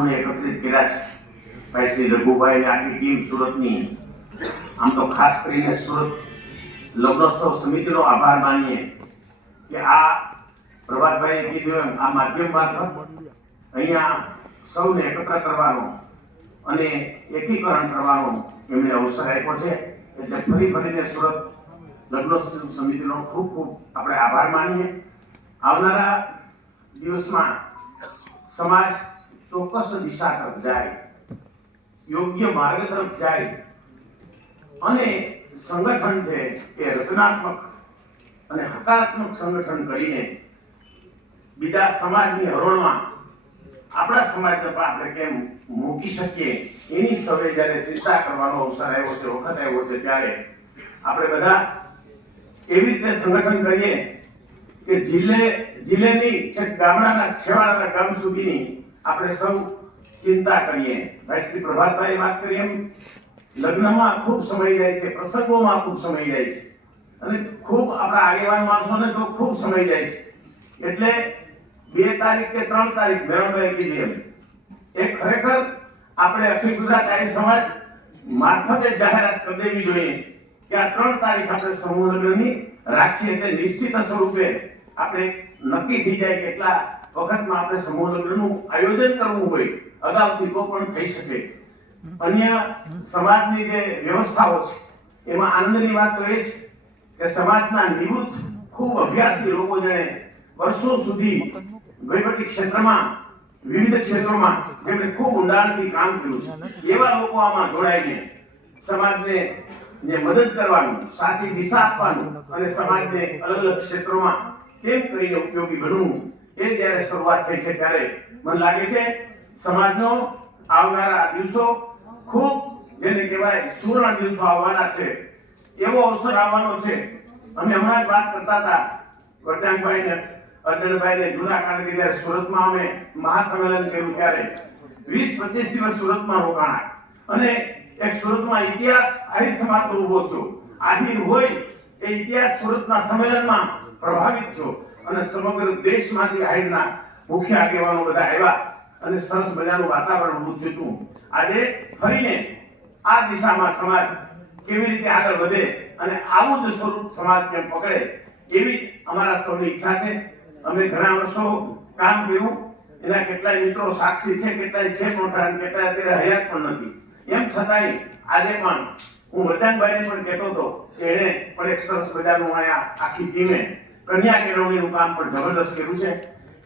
સૌને એકત્રિત કર્યા છે. ભાઈ શ્રી રઘુભાઈ આખી ટીમ સુરતની, આમ તો ખાસ કરીને સુરત લગ્નોત્સવ સમિતિનો આભાર માનીએ કે આ પ્રભાતભાઈએ કીધું એમ, આ માધ્યમ મારફત અહીંયા સૌને એકત્ર કરવાનો અને એકીકરણ કરવાનો એમને અવસર આપ્યો છે. એટલે ફરી ફરીને સુરત લગ્નોત્સવ સમિતિનો ખૂબ ખૂબ આપણે આભાર માનીએ. આવનારા દિવસમાં સમાજ ચોક્કસ દિશા તરફ જાય. યોગ્ય માર્ગ તરફ જાય. અને સંગઠન છે એ રચનાત્મક અને હકારાત્મક સંગઠન કરીને બીજા સમાજની હરોળમાં આપણા સમાજને પણ આપણે કેમ મૂકી શકીએ એની સૌએ જ્યારે ચિંતા કરવાનો અવસર આવ્યો છે, વખત આવ્યો છે, ત્યારે આપણે બધા એવી રીતે સંગઠન કરીએ કે જિલ્લે, જિલ્લેની ગામડાના છેવાડાના ગામ સુધીની આપણે સૌ ચિંતા કરીએ. ભાઈ શ્રી પ્રભાતભાઈ વાત કરી એમ, લગ્નમાં ખૂબ સમય જાય છે, પ્રસંગોમાં ખૂબ સમય જાય છે. અને ખૂબ આપણા આગેવાન માણસોને તો ખૂબ સમય જાય છે. એટલે બે તારીખ કે ત્રણ તારીખ મેરણભાઈ કીધી એમ. એ ખરેખર આપણે અખિલ ગુજરાત આર્ય સમાજ મારફતે જાહેરાત કરી દેવી જોઈએ કે આ ત્રણ તારીખ આપણે સમૂહ લગ્નની રાખીએ એટલે નિશ્ચિત સ્વરૂપે આપણે નક્કી થઈ જાય કેટલા વખતમાં આપણે સમૂહ લગ્નનું આયોજન કરવું હોય, અગાઉથી તો પણ થઈ શકે. અન્ય સમાજની જે વ્યવસ્થાઓ છે, એમાં આનંદની વાત તો એ છે કે સમાજના નિવૃત્ત ખૂબ અભ્યાસી લોકો જેણે વર્ષો સુધી વહીવટી ક્ષેત્રમાં, વિવિધ ક્ષેત્રોમાં જેમણે ખૂબ ઊંડાણથી કામ કર્યું છે. એવા લોકો આમાં જોડાઈને સમાજને ને મદદ કરવાનું, સાચી દિશા આપવાનું અને સમાજને અલગ અલગ ક્ષેત્રોમાં કેમ કરીને ઉપયોગી બનવું એ જ્યારે શરૂઆત થઈ છે ત્યારે મને લાગે છે સમાજનો આવનારા દિવસો ખૂબ જેને કહેવાય સુવર્ણ દિવસો આવવાના છે. એવો અવસર આવવાનો છે. અમે હમણાં જ વાત કરતા હતા વરદાનભાઈ ને અર્જનભાઈ ને જૂના કારણે જ્યારે સુરતમાં અમે મહાસંમેલન કર્યું ત્યારે. વીસ પચીસ દિવસ સુરતમાં રોકાણા. અને એક સુરતમાં ઇતિહાસ આહિર સમાજનો ઊભો થયો આહિર હોય એ ઇતિહાસ સુરતના સંમેલનમાં પ્રભાવિત થયો અને સમગ્ર દેશમાંથી આહિરના મુખ્ય આગેવાનો બધા આવ્યા અને સરસ મજાનું વાતાવરણ ઊભું થયું આજે ફરીને આ દિશામાં સમાજ કેવી રીતે આગળ વધે અને આવું જ સ્વરૂપ સમાજ કેમ પકડે એવી અમારા સૌની ઈચ્છા છે. અમે ઘણા વર્ષો કામ કર્યું. એના કેટલાય મિત્રો સાક્ષી છે, કેટલાય છે પણ ખરા કેટલાય અત્યારે હયાત પણ નથી. એમ છતાંય આજે પણ હું વરદાનભાઈને પણ કહેતો હતો કે એણે પણ એક સરસ મજાનું અહીંયા આખી ટીમે કન્યા કેળવણીનું કામ પણ જબરદસ્ત કર્યું છે.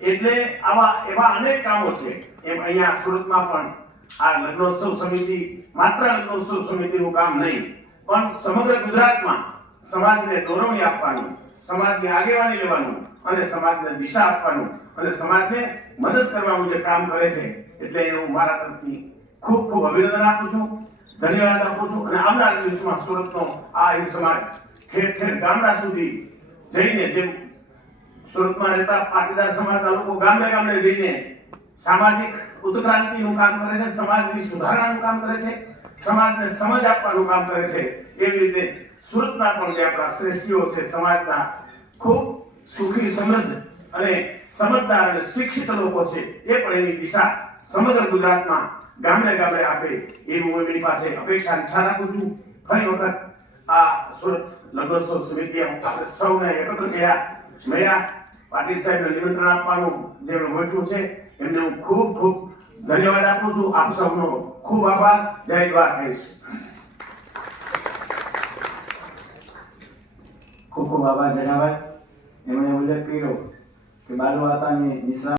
એટલે આવા એવા અનેક કામો છે. એમ અહીંયા સુરતમાં પણ આ લગ્નોત્સવ સમિતિ, માત્ર લગ્નોત્સવ સમિતિનું કામ નહીં, પણ સમગ્ર ગુજરાતમાં સમાજને દોરવણી આપવાનું, સમાજને આગેવાની લેવાનું અને સમાજને દિશા આપવાનું અને સમાજને મદદ કરવાનું જે કામ કરે છે, એટલે એને હું મારા તરફથી ખૂબ ખૂબ અભિનંદન આપું છું, ધન્યવાદ આપું છું અને આવનાર દિવસમાં સુરતનો આ હિન્દ સમાજ ઠેર ઠેર ગામડા સુધી જઈને જેમ સુરતમાં રહેતા પાટીદાર સમાજના લોકો ગામડે ગામડે જઈને સામાજિક ઉત્ક્રાંતિનું કામ કરે છે, સમાજની સુધારણાનું કામ કરે છે, સમાજને સમજ આપવાનું કામ કરે છે. એવી રીતે સુરતના પણ જે આપણા શ્રેષ્ઠીઓ છે, સમાજના ખૂબ સુખી, સમૃદ્ધ અને સમજદાર અને શિક્ષિત લોકો છે, એ પણ એની દિશા સમગ્ર ગુજરાતમાં ગામડે ગામડે આપે. એવી હું એમની પાસે અપેક્ષા ઈચ્છા રાખું છું. ફરી વખત આ સુરત લગ્નોત્સવ સમિતિએ આપણે સૌને એકત્ર કર્યા. મળ્યા. પાટીલ સાહેબને નિમંત્રણ આપવાનું જેમણે ગોઠવું છે, એમને હું ખૂબ ખૂબ ધન્યવાદ આપું છું. આપ સૌનો ખૂબ આભાર. જય દ્વારકેશ ખૂબ ખૂબ આભાર જણાભાઈ એમણે ઉલ્લેખ કર્યો કે બાલ વાતાની નિષ્ણાત